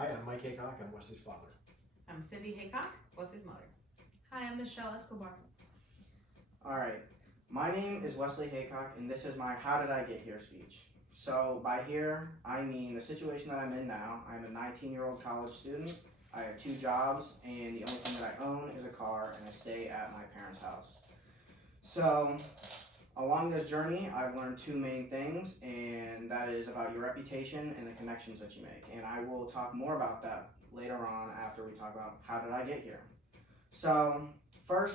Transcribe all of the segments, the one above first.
Hi, I'm Mike Haycock. I'm Wesley's father. I'm Cindy Haycock, Wesley's mother. Hi, I'm Michelle Escobar. Alright, my name is Wesley Haycock, and this is my How Did I Get Here speech. So, by here, I mean the situation that I'm in now. I'm a 19-year-old college student. I have 2 jobs, and the only thing that I own is a car, and I stay at my parents' house. So, along this journey, I've learned 2 main things, and that is about your reputation and the connections that you make. And I will talk more about that later on after we talk about how did I get here. So, first,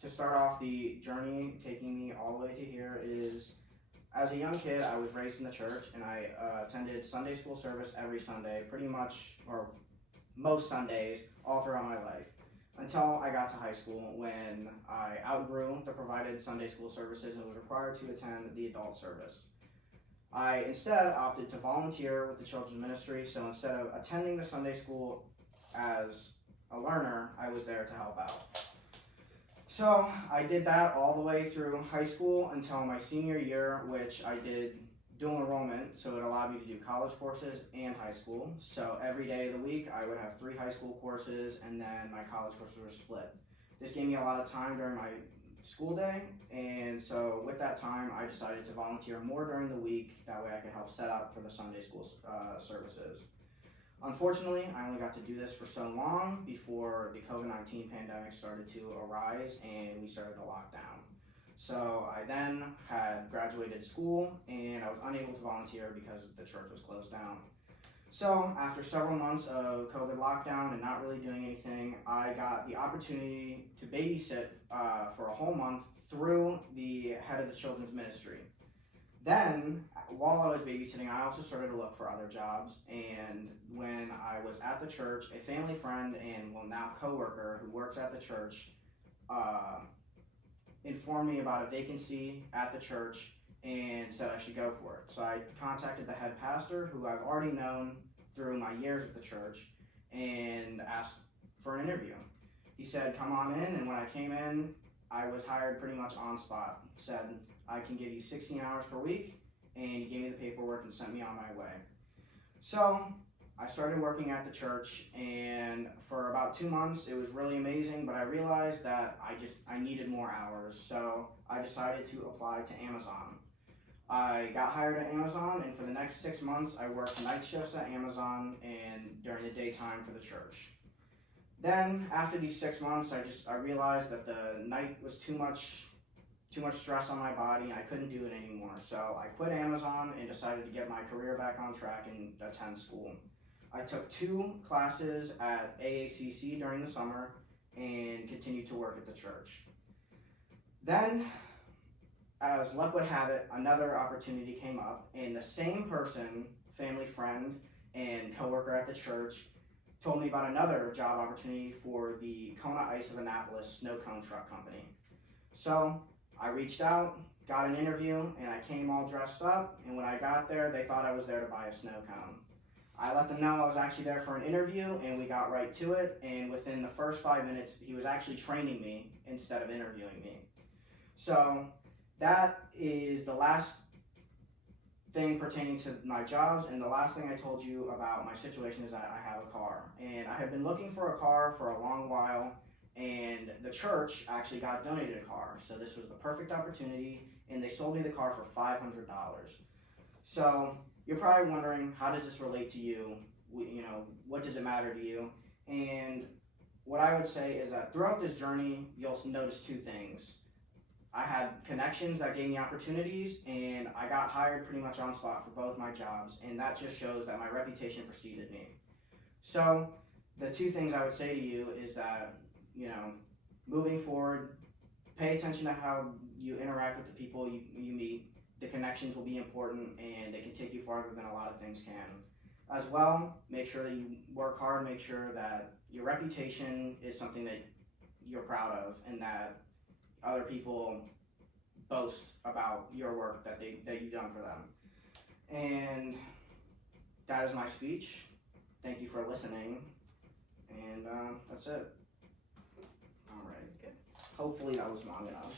to start off the journey taking me all the way to here is, as a young kid, I was raised in the church, and I attended Sunday school service every Sunday, pretty much, or most Sundays, all throughout my life. Until I got to high school when I outgrew the provided Sunday school services and was required to attend the adult service. I instead opted to volunteer with the children's ministry, so instead of attending the Sunday school as a learner, I was there to help out. So I did that all the way through high school until my senior year, which I did dual enrollment, so it allowed me to do college courses and high school. So every day of the week, I would have 3 high school courses, and then my college courses were split. This gave me a lot of time during my school day, and so with that time, I decided to volunteer more during the week. That way I could help set up for the Sunday school services. Unfortunately, I only got to do this for so long before the COVID-19 pandemic started to arise and we started to lock down. So I then had graduated school and I was unable to volunteer because the church was closed down. So after several months of COVID lockdown and not really doing anything, I got the opportunity to babysit for a whole month through the head of the children's ministry. Then, while I was babysitting, I also started to look for other jobs, and when I was at the church, a family friend and now co-worker who works at the church informed me about a vacancy at the church and said I should go for it. So I contacted the head pastor, who I've already known through my years at the church, and asked for an interview. He said, come on in, and when I came in, I was hired pretty much on spot. Said, I can give you 16 hours per week, and he gave me the paperwork and sent me on my way. So I started working at the church, and for about 2 months, it was really amazing, but I realized that I needed more hours, so I decided to apply to Amazon. I got hired at Amazon, and for the next 6 months, I worked night shifts at Amazon and during the daytime for the church. Then, after these 6 months, I realized that the night was too much stress on my body, and I couldn't do it anymore. So I quit Amazon and decided to get my career back on track and attend school. I took 2 classes at AACC during the summer and continued to work at the church. Then, as luck would have it, another opportunity came up, and the same person, family friend and coworker at the church, told me about another job opportunity for the Kona Ice of Annapolis Snow Cone Truck Company. So I reached out, got an interview, and I came all dressed up, and when I got there, they thought I was there to buy a snow cone. I let them know I was actually there for an interview, and we got right to it, and within the first 5 minutes, he was actually training me instead of interviewing me. So that is the last thing pertaining to my jobs, and the last thing I told you about my situation is that I have a car. And I have been looking for a car for a long while, and the church actually got donated a car, so this was the perfect opportunity, and they sold me the car for $500. So you're probably wondering, how does this relate to you? What does it matter to you? And what I would say is that throughout this journey, you'll notice 2 things. I had connections that gave me opportunities, and I got hired pretty much on spot for both my jobs, and that just shows that my reputation preceded me. So the 2 things I would say to you is that, moving forward, pay attention to how you interact with the people you meet. The connections will be important, and they can take you farther than a lot of things can. As well, make sure that you work hard, make sure that your reputation is something that you're proud of, and that other people boast about your work that you've done for them. And that is my speech. Thank you for listening, and that's it. All right. Good. Hopefully that was long enough.